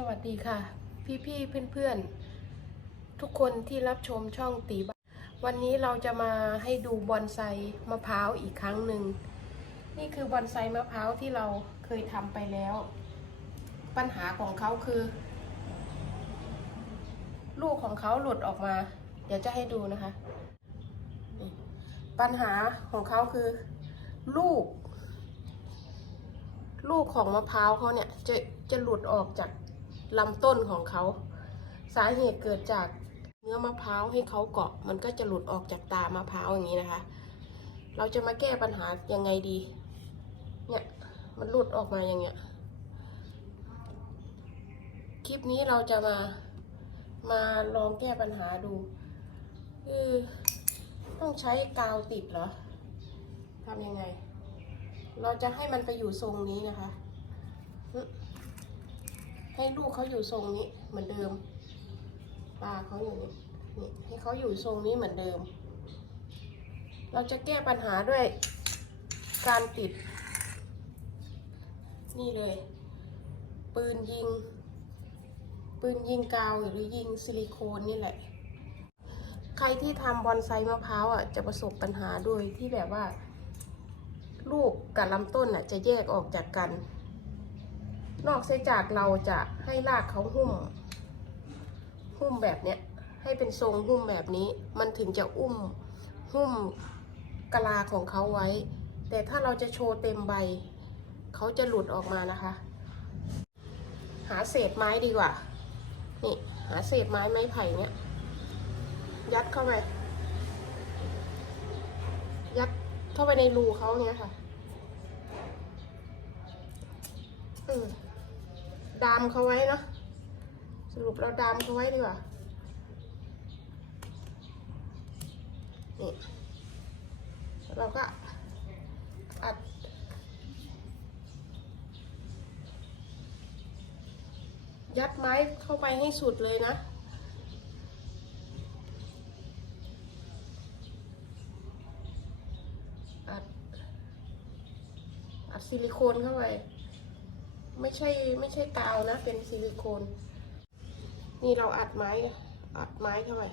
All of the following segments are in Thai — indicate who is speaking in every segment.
Speaker 1: สวัสดีค่ะ พี่พี่เพื่อนเพื่อนๆ ทุกคนที่รับชมช่องตีบ้านวันนี้เราจะมาให้ดูบอนไซมะพร้าวอีกครั้งหนึ่ง นี่คือบอนไซมะพร้าวที่เราเคยทำไปแล้ว ปัญหาของเขาคือ ลูกของเขาหลุดออกมา เดี๋ยวจะให้ดูนะคะ ปัญหาของเขาคือ ลูก ลูกของมะพร้าวเขาเนี่ยจะจะหลุดออกจาก ลำต้นของเขา สาเหตุเกิดจากเนื้อมะพร้าวให้เขาเกาะ มันก็จะหลุดออกจากตามะพร้าวอย่างนี้นะคะ เราจะมาแก้ปัญหายังไงดี เนี่ยมันหลุดออกมาอย่างเงี้ย คลิปนี้เราจะมามาลองแก้ปัญหาดู คือต้องใช้กาวติดเหรอทำยังไง เราจะให้มันไปอยู่ทรงนี้นะคะ ให้ลูกเขาอยู่ทรงนี้เหมือนเดิมตาเขาอยู่นี่นี่ให้เขาอยู่ทรงนี้เหมือนเดิม เราจะแก้ปัญหาด้วยการติด นี่เลย ปืนยิง ปืนยิงกาวหรือยิงซิลิโคนนี่แหละ ใครที่ทำบอนไซมะพร้าวอะจะประสบปัญหาโดยที่แบบว่า ลูกกับลำต้นอะจะแยกออกจากกัน นอกเสียจากเราจะให้รากเขาหุ้ม หุ้มแบบเนี้ย ให้เป็นทรงหุ้มแบบนี้ มันถึงจะอุ้ม หุ้มกะลาของเขาไว้ แต่ถ้าเราจะโชว์เต็มใบ เขาจะหลุดออกมานะคะ หาเศษไม้ดีกว่า นี่ หาเศษไม้ไม้ไผ่เนี้ย ยัดเข้าไป ยัดเข้าไปในรูเขาเนี้ยค่ะเออ ดามเขาไว้เนาะสรุปเราดามเขาไว้ดีกว่านี่เราก็อัดยัดไม้เข้าไปให้สุดเลยนะ อัด อัดซิลิโคนเข้าไป ไม่ใช่ไม่ใช่กาวนะ เป็นซิลิโคน นี่เราอัดไม้ อัดไม้เข้าไป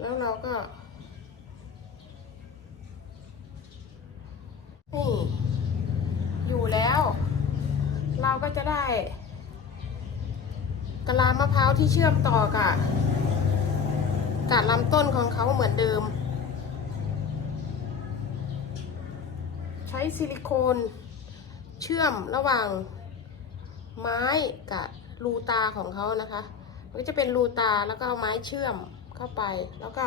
Speaker 1: แล้วเราก็ นี่ อยู่แล้ว เราก็จะได้กะลามะพร้าวที่เชื่อมต่อกับกับลำต้นของเขาเหมือนเดิม ช้ซิลิโคนเชื่อมระหว่างไม้กับรูตาของเขานะคะมันก็จะเป็นรูตาแล้วก็เอาไม้เชื่อมเข้าไป แล้วก็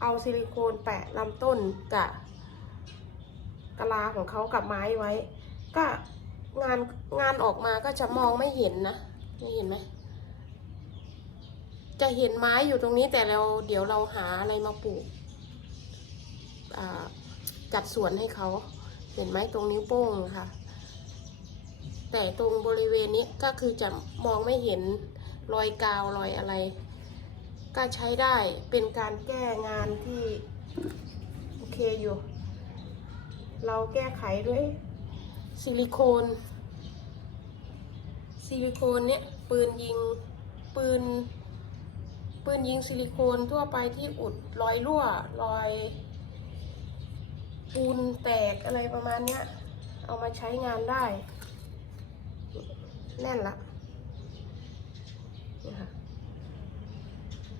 Speaker 1: เอาซิลิโคนแปะลำต้นกับกะลาของเขากับไม้ไว้ ก็งานงานออกมาก็จะมองไม่เห็นนะนี่เห็นไหมจะเห็นไม้อยู่ตรงนี้แต่เราเดี๋ยวเราหาอะไรมาปลูกอ่า จัดสวนให้เขา เห็นไหมตรงนิ้วโป้งค่ะ แต่ตรงบริเวณนี้ก็คือจะมองไม่เห็นรอยกาวรอยอะไร ก็ใช้ได้เป็นการแก้งานที่โอเคอยู่ เราแก้ไขด้วยซิลิโคนซิลิโคนเนี่ยปืนยิงปืนปืนยิงซิลิโคนทั่วไปที่อุดรอยรั่วรอย ปูนแตกอะไรประมาณเนี้ย เอามาใช้งานได้ แน่นละนี่ค่ะ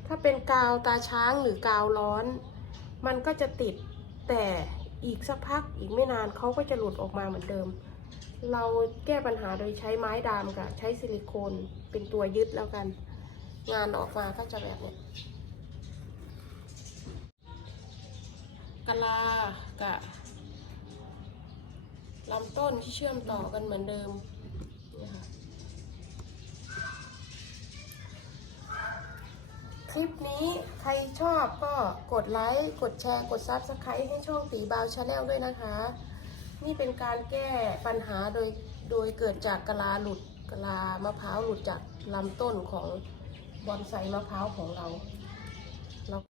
Speaker 1: ถ้าเป็นกาวตาช้างหรือกาวร้อน มันก็จะติดแต่อีกสักพักอีกไม่นานเขาก็จะหลุดออกมาเหมือนเดิม เราแก้ปัญหาโดยใช้ไม้ดามกับใช้ซิลิโคนเป็นตัวยึดแล้วกัน งานออกมาก็จะแบบเนี้ยะลากับลำต้นที่เชื่อมต่อกันเหมือนเดิมนี่ค่ะคลิปนี้ใครชอบก็กดไลค์ กดแชร์ กดซับสไครต์ให้ช่องตีบาวชาแนลด้วยนะคะ นี่เป็นการแก้ปัญหาโดยโดยเกิดจากกะลาหลุดกะลามะพร้าวหลุดจากลำต้นของบอนไซมะพร้าวของเรา